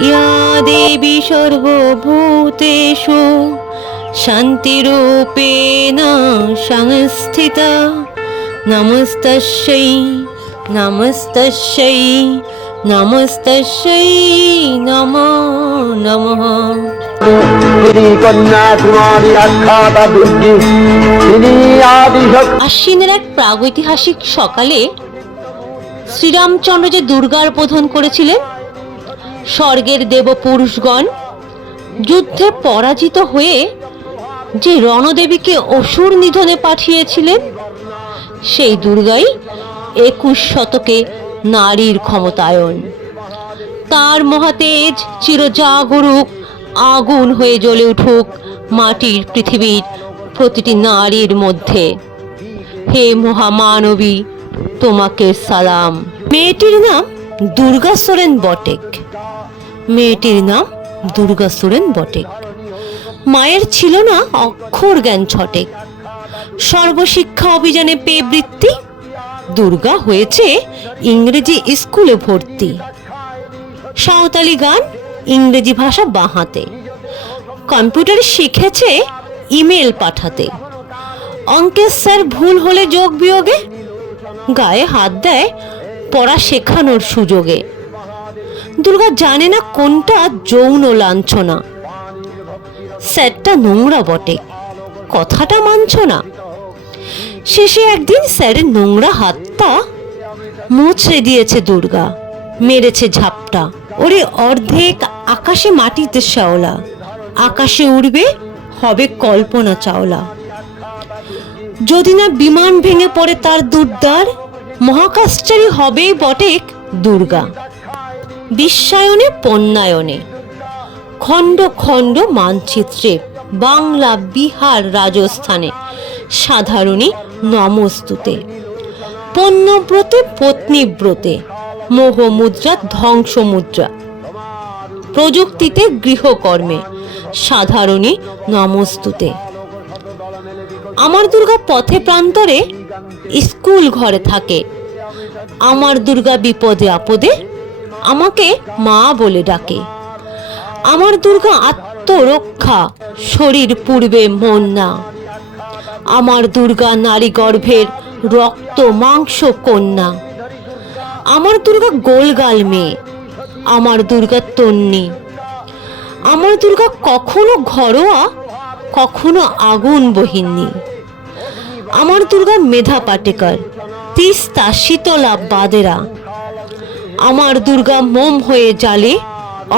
या देवी सर्वभूतेषु शान्तिरूपेण संस्थिता नमस्तस्यै नमस्तस्यै नमस्तस्यै नमो नमः। আশ্বিনের এক প্রাগৈতিহাসিক সকালে শ্রীরামচন্দ্র যে দুর্গার বোধন করেছিলেন, স্বর্গের দেবপুরুষগণ যুদ্ধে পরাজিত হয়ে যে রণদেবীকে অসুর নিধনে পাঠিয়েছিলেন, সেই দুর্গাই 21 শতকে নারীর ক্ষমতায়ন। তার মহাতেজ চিরজাগরুক আগুন হয়ে জ্বলে উঠুক মাটির পৃথিবীর প্রতিটি নারীর মধ্যে। হে মহামানবী, তোমাকে সালাম। মেয়েটির নাম দুর্গা সোরেন বটেক। মেয়েটির নাম দুর্গা সোরেন বটেক। মায়ের ছিল না অক্ষর জ্ঞান ছটেক। সর্বশিক্ষা অভিযানে পেয়ে বৃত্তি, দুর্গা হয়েছে ইংরেজি স্কুলে ভর্তি। সাঁওতালি গান, ইংরেজি ভাষা বাঁহাতে, কম্পিউটার শিখেছে ইমেল পাঠাতে। অঙ্কের স্যার ভুল হলে যোগ বিয়োগে গায়ে হাত দেয় পড়া শেখানোর সুযোগে। দুর্গা জানে না কোনটা যৌন লাঞ্ছনা। স্যারটা নোংরা বটে, কথাটা মানছ না। শেষে একদিন স্যারের নোংরা হাতটা মুছড়ে দিয়েছে দুর্গা, মেরেছে ঝাপটা। ওরে অর্ধেক আকাশে মাটিতে শ্যাওলা, আকাশে উড়বে হবে কল্পনা চাওলা। যদি না বিমান ভেঙে পড়ে তার দুর্দার, মহাকাশচারী হবেই বটেক দুর্গা। বিশ্বায়নে পণ্যায়নে, খণ্ড খণ্ড মানচিত্রে, বাংলা বিহার রাজস্থানে সাধারণী নমস্তুতে। পণ্যব্রতে পত্নীব্রতে, মোহমুদ্রা ধ্বংস মুদ্রা, প্রযুক্তিতে গৃহকর্মে সাধারণী নমস্তুতে। আমার দুর্গা পথে প্রান্তরে স্কুল ঘরে থাকে। আমার দুর্গা বিপদে আপদে আমাকে মা বলে ডাকে। আমার দুর্গা আত্মরক্ষা, শরীর পূর্বে মন না। আমার দুর্গা নারী গর্ভের রক্ত মাংস কন্যা। আমার দুর্গা গোলগাল মেয়ে, আমার দুর্গা তন্নি। আমার দুর্গা কখনো ঘরোয়া, কখনো আগুন বহিনী। আমার দুর্গা মেধা পাটেকর, তিস্তা শীতলা বাদেরা। আমার দুর্গা মোম হয়ে জ্বালে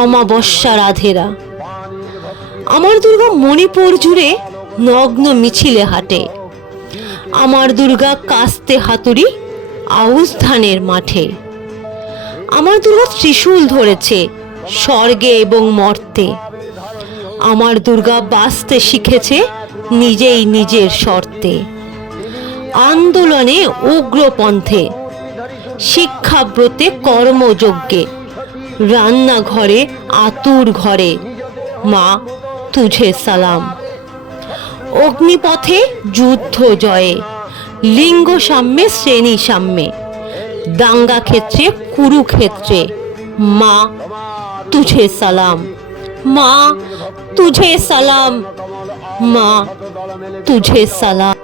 অমাবস্যা রাধেরা। আমার দুর্গা মণিপুর জুড়ে নগ্ন মিছিলে হাঁটে। আমার দুর্গা কাস্তে হাতুড়ি আউশ ধানের মাঠে। আমার দুর্গা ত্রিশূল ধরেছে স্বর্গে এবং মর্তে। আমার দুর্গা বাঁচতে শিখেছে নিজেই নিজের শর্তে। আন্দোলনে উগ্রপন্থে, শিক্ষাব্রতে কর্মযজ্ঞে, রান্নাঘরে আতুর ঘরে মা তুঝে সালাম। অগ্নিপথে যুদ্ধ জয়ে, লিঙ্গ সাম্যে শ্রেণী সাম্যে, দাঙ্গা ক্ষেত্রে কুরুক্ষেত্রে মা তুঝে সালাম। মা তুঝে সালাম, মা তুঝে সালাম।